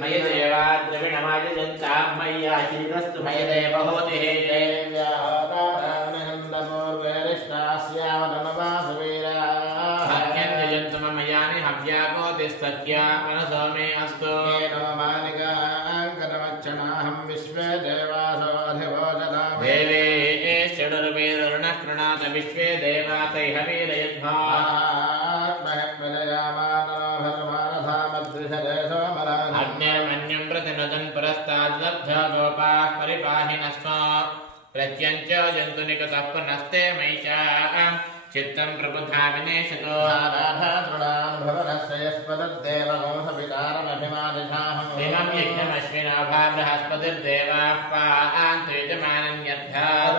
मयि देवा द्रविणमायजन्तां मय्याशीरस्तु मयि देव होति हव्यञ्जयन्तु मम यानि हव्याकोतिस्तत्या मनसो मे अस्तु मानिकाङ्कटमक्षणाहं विश्वे देवासो अधिभोजनामि देवे षडुर्वेरुणः कृणात विश्वे देवा तैहवीरयद्भा अग्निर्मन्यं प्रतिनदन् पुरस्ताद्लब्धा गोपाः परिपाहिनस्म प्रत्यञ्च जन्तु निकटः पुनस्ते महिषाः चित्तं प्रबुद्धा विनेशतो इमं यज्ञमश्विनाभा बृहस्पतिर्देवाः पान्तु यजमानन्यद्धाः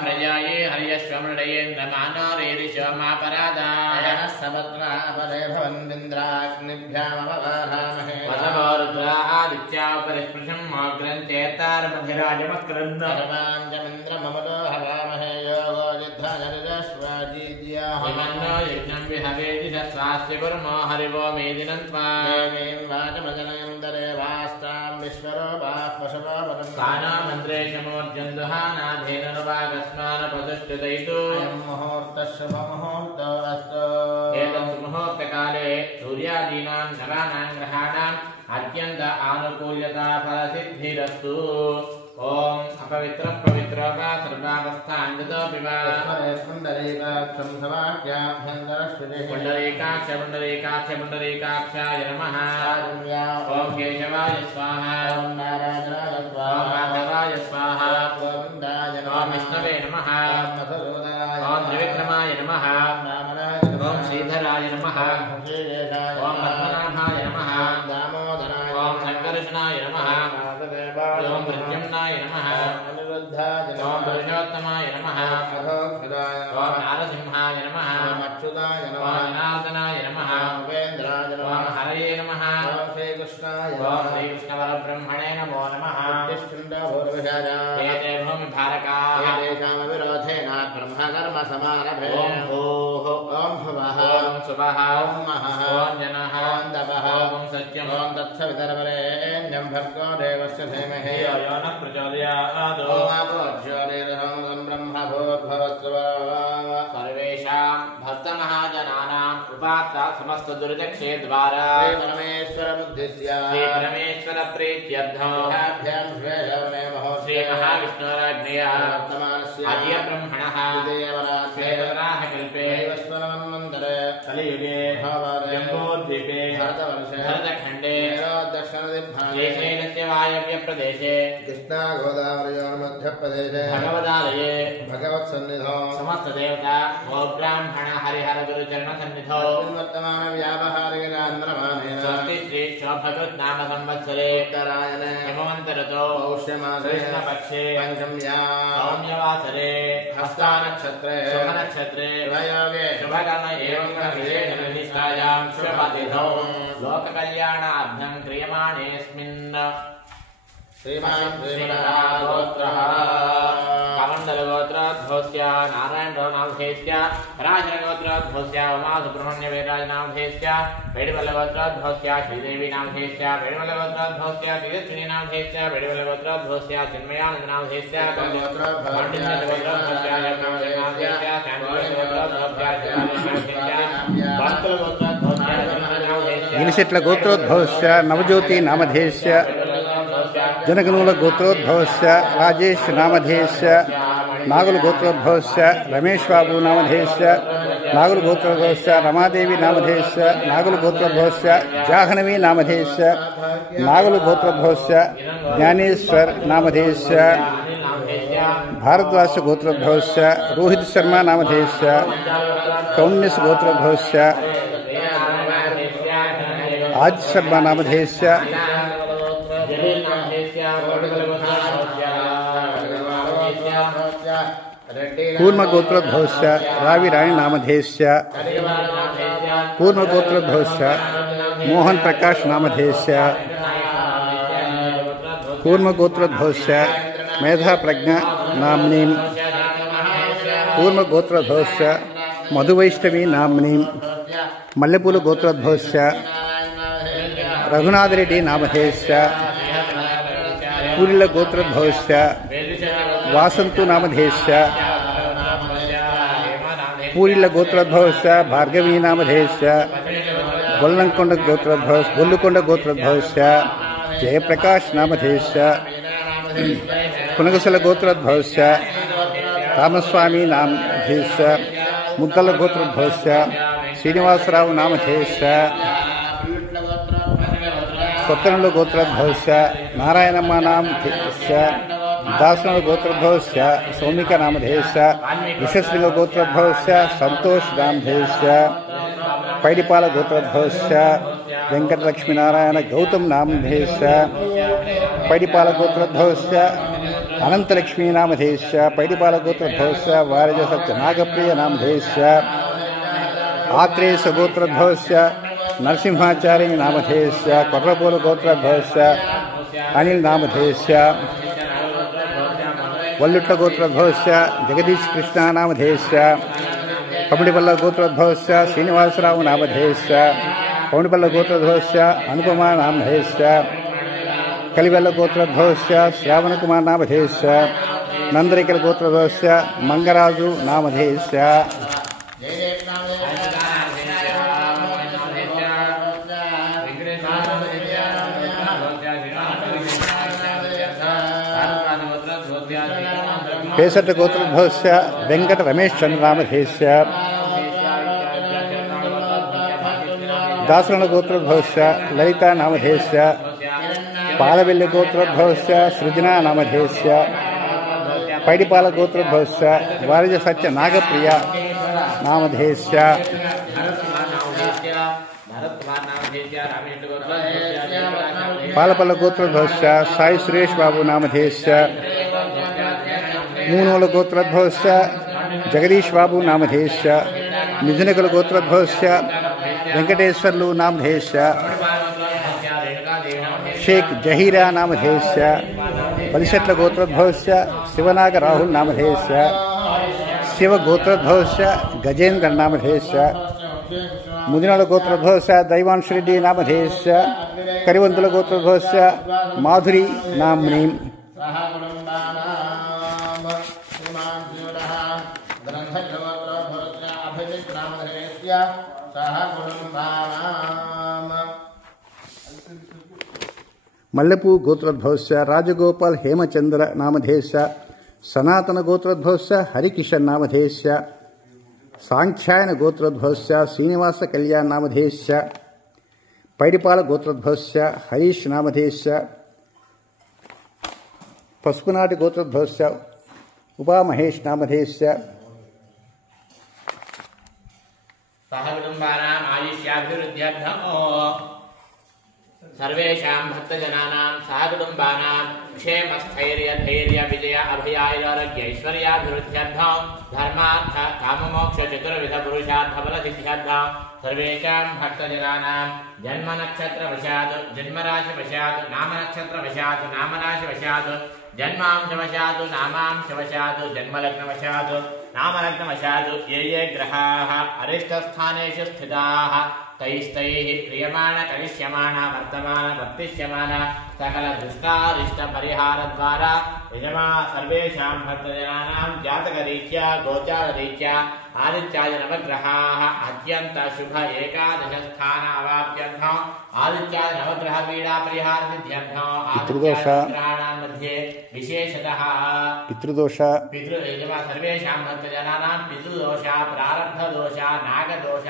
प्रजाये हर्यश्वमृडयेन्द्रमानोरेरिशो मापरादाय समत्रापरे भवन्दिन्द्राग्निभ्यामवगाधामहे वसवोरुद्रादित्यापरिस्पृशं मोग्रञ्चेतारमधिराजमक्रन्द सर्वाञ्चमिन्द्रममलो हवामहे योगो युद्धनिरश्वाजीज्याः हिमन्नो यज्ञं विहवेति सस्वास्य कुर्मो हरिवो मेदिनं त्वा देवीं वाचमजनयन्तरे वास्तां विश्वरूपाः पशवो पदं काना मन्त्रेशमोर्जन्दुहानाधेनुर्वागस्मानपदुष्टदयितु अयं मुहूर्तः शुभमुहूर्तो अस्तु एतत् मुहूर्तकाले सूर्यादीनां नवानां ग्रहाणाम् अत्यन्त आनुकूल्यता फलसिद्धिरस्तु ओम अपवित्रः पवित्रो वा सर्वावस्थान्वितोऽपि वा पुण्डरीकाक्षं समाख्याभ्यन्तरश्रुतिः पुण्डरीकाक्ष नमः ओम केशवाय स्वाहा ओम नारायणाय स्वाहा ओम माधवाय स्वाहा गोविन्दाय नमः ओम विष्णवे नमः ओम मधुसूदनाय ओम त्रिविक्रमाय नमः रामनाय नमः ओम श्रीधराय नमः श्रीशेषाय ओम पद्मनाभाय नमः दामोदराय ओम संकर्षणाय नमः ओम प्रद्युम्नाय नमः अनिरुद्धाय ओम नमः पुरुषोत्तमाय नमः अधोक्षदाय ओम नारसिंहाय नमः ओम अच्युताय ओम नमः जनार्दनाय नमः उपेन्द्राय ओम नमः हरये नमः ओम श्रीकृष्णाय ओम नमः श्रीकृष्णपरब्रह्मणे नमो नमः एते भूमिभारकाः विरोधेनात् ब्रह्मकर्म समारभे ओम भूः ओम भुवः ओम सुवः ओम महः ओम जनः ओम तपः ओम सत्यम् ओम तत्सवितर्वरेण्यं भर्गो देवस्य धीमहि यो नः प्रचोदयात् ओम आपोज्योतिर्हं ब्रह्म भूर्भुवस्सुवः सर्वेषां भक्तमहाजनानां कृपात्ता समस्तदुरितक्षेद्वारा श्रीपरमेश्वरप्रीत्यर्थं श्रीमहाविष्णोराज्ञया आर्यब्रह्मणः श्वेतवराहकल्पे कलियुगे जम्बूद्वीपे भरतखण्डे श्रीशैलस्य वायव्यप्रदेशे कृष्णागोदावरयोर्मध्यप्रदेशे भगवदालये भगवत्सन्निधौ समस्तदेवता गोब्राह्मण हरिहर गुरुचरणसन्निधौ वर्तमानव्यावहारिकरान्द्रमानेन स्वस्ति श्री शोभकृत् नाम संवत्सरे उत्तरायणे हेमवन्तऋतौ पौष्यमासे कृष्णपक्षे पञ्चम्यां सौम्यवासरे हस्तानक्षत्रे शुभनक्षत्रे शुभयोगे शुभकर्म एवं विशेषप्रतिष्ठायां शुभतिथौ लोककल्याणार्थं क्रियमाणेऽस्मिन् श्रीमान् श्रीमहागोत्रः कमण्डलगोत्रोद्भवस्य नारायणरावनामधेयस्य राजनगोत्रोद्भवस्य उमासुब्रह्मण्यवीरराजनामधेयस्य वेडिवल्लगोत्रोद्भवस्य श्रीदेवीनामधेयस्य वेडिवल्लगोत्रोद्भवस्य श्रीदक्षिणीनामधेयस्य वेडिवल्लगोत्रोद्भवस्य चिन्मयानन्दनामधेयस्य गिरिशेट्ल गोत्रोद्भवस्य नवज्योति नामधेयस्य जनगनूल गोत्रोद्भवस्य राजेश नामधेयस्य नागुल गोत्रोद्भवस्य रमेश बाबू नामधेयस्य नागुल गोत्रोद्भवस्य रमादेवी नामधेयस्य नागुल गोत्रोद्भवस्य जाह्नवी नामधेयस्य नागुल गोत्रोद्भवस्य ज्ञानेश्वर नामधेयस्य भारद्वाज गोत्रोद्भवस्य रोहित शर्मा नामधेयस्य कौन्यस गोत्रोद्भवस्य आज शर्मा नामधेयस्य कूर्मगोत्रोद्भवस्य राविराणी नामधेयस्य कूर्मगोत्रोद्भवस्य मोहन प्रकाश नामधेयस्य कूर्मगोत्रोद्भवस्य मेधा प्रज्ञा नाम्नीं कूर्मगोत्रोद्भवस्य मधुवैष्णवी नाम्नीं मल्लेपूल गोत्रोद्भवस्य रघुनाथरेड्डी नामधेयस्य पूरिल गोत्रोद्भवस्य वासन्तु नामधेयस्य पूरिल गोत्रोद्भवस्य भार्गवी नामधेयस्य गोल्लकोंड गोत्रोद्भवस्य जयप्रकाश नामधेयस्य पुनगसल गोत्रोद्भवस्य रामस्वामी नामधेयस्य मुद्दल गोत्रोद्भवस्य श्रीनिवासराव नामधेयस्य कोत्तनल्लु गोत्रोद्भवस्य नारायणम्म नामधेयस्य दासनल्लु गोत्रोद्भवस्य सौमिक नामधेयस्य विशेषलिंग गोत्रोद्भवस्य संतोष नामधेयस्य पैडिपाल गोत्रोद्भवस्य वेंकटलक्ष्मीनारायण गौतम नामधेयस्य पैडिपाल गोत्रोद्भवस्य अनंतलक्ष्मी नामधेयस्य पैडिपाल गोत्रोद्भवस्य वारिजसत्य नागप्रिय नामधेयस्य आत्रेयस गोत्रोद्भवस्य नरसिंहाचार्य नामधेयस्य कोर्रपोल गोत्रोद्भवस्य अनिल नामधेयस्य वल्लुट्ल गोत्रोद्भवस्य जगदीश कृष्ण नामधेयस्य पमडिपल्ल गोत्रोद्भवस्य श्रीनिवासराव नामधेयस्य पौंडिपल्ल गोत्रोद्भवस्य अनुपमा नामधेयस्य कलिवेल्ल गोत्रोद्भवस्य श्रावणकुमार नामधेयस्य नंदरेकल गोत्रोद्भवस्य मंगराजु नामधेयस्य पेसट गोत्रोद्भवस्य वेंकट रमेश चंद्र नामधेयस्य दासरण गोत्रोद्भवस्य ललिता नामधेयस्य पालवेल्ल गोत्रोद्भवस्य सृजना नामधेयस्य पैडिपाल गोत्रोद्भवस्य वारिज सत्य नागप्रिय नामधेयस्य पालपल्ल गोत्रोद्भवस्य साई सुरेश बाबू नामधेयस्य मूनोल गोत्रोद्भवस्य जगदीश बाबू नामधेयस्य निजनगल गोत्रोद्भवस्य वेंकटेश्वर्लु नामधेयस्य शेख जहीरा नामधेयस्य बलिशट्ल गोत्रोद्भवस्य शिवनाग राहुल नामधेयस्य शिव गोत्रोद्भवस्य गजेंद्र नामधेयस्य मुदिनोल गोत्रोद्भवस्य दैवांश रेड्डी नामधेयस्य करिवंतुल गोत्रोद्भवस्य माधुरी नाम्नीं मल्लेपू गोत्रोद्भवस्य राजगोपाल हेमचंद्र नामधेयस्य सनातन गोत्रोद्भवस्य हरिकिशन नामधेयस्य सांख्यायन गोत्रोद्भवस्य श्रीनिवास कल्याण नामधेयस्य पैडिपाल गोत्रोद्भवस्य हरीश नामधेयस्य पसुपुनाटि गोत्रोद्भवस्य उपा महेश नामधेयस्य सहकुटुम्बानाम् आयुष्याभिवृद्ध्यर्थं सर्वेषां भक्तजनानां सहकुटुम्बानां क्षेमस्थैर्य धैर्य विजय अभयारोग्य ऐश्वर्याभिवृद्ध्यर्थं धर्मार्थ काममोक्ष चतुर्विध पुरुषार्थ फलसिद्ध्यर्थं सर्वेषां भक्तजनानां जन्म नक्षत्रवशात् जन्मराशिवशात् नाम नक्षत्रवशात् नामराशिवशात् जन्मांशवशात् नामांशवशात् जन्मलग्नवशात् नामलग्नवशात् ये ग्रहाः अरिष्टस्थानेषु स्थिताः तैस्तैः क्रियमाण करिष्यमाण वर्तमान वर्तिष्यमाण सकल दुष्टारिष्ट परिहार द्वारा यजमा सर्वेषां भक्तजनानां जातकरीत्या गोचाररीत्या आदित्याय नवग्रहाः अत्यंत शुभ एकादश स्थान अवाप्त्यर्थम् आदित्याय नवग्रह पीडा परिहार सिद्ध्यर्थम् आदित्यानां मध्ये विशेषतः पितृदोष सर्वेषां भक्तजनानां पितृदोष प्रारब्ध दोष नागदोष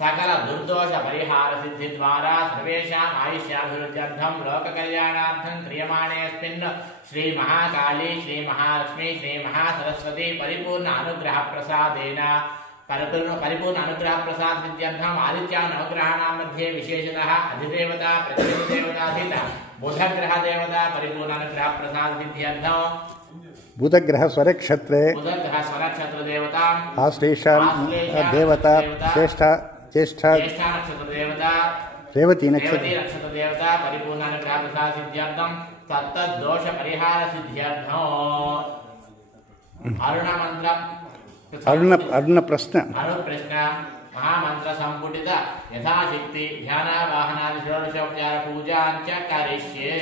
सकल दुर्दोष परिहार सिद्धि द्वारा सर्वेषाम् आयुष्याभिवृद्ध्यर्थं लोककल्याणार्थं क्रियमाणेऽस्मिन् श्री महाकाली श्री महालक्ष्मी श्री महासरस्वती परिपूर्ण अनुग्रह प्रसादेन परिपूर्ण अनुग्रह प्रसाद सिद्ध्यर्थम् आदित्य नवग्रहाणां मध्ये विशेषतः अधिदेवता प्रतिदेवताधीन बुधग्रह देवता परिपूर्ण अनुग्रह प्रसाद सिद्ध्यर्थम् बुधग्रह स्वरक्षत्रे देवता आश्लेषा देवता श्रेष्ठा ज्येष्ठा नक्षत्र देवता रेवती नक्षत्र देवता परिपूर्ण अनुग्रह प्रसाद सिद्ध्यर्थं तत्तद्दोष परिहार सिद्ध्यर्थम् अरुण मंत्र ಅರುಣ ಪ್ರಶ್ನೆ ಪ್ರಶ್ನ ಮಹಾಮಂತ್ರ ಸಂಪುಟಿತ ಯಥಾಶಕ್ತಿ ಧ್ಯಾನ ವಾಹನಾದಿ ಷೋಡಶೋಪಚಾರ ಪೂಜಾಂಚ ಕರಿಷ್ಯೆ.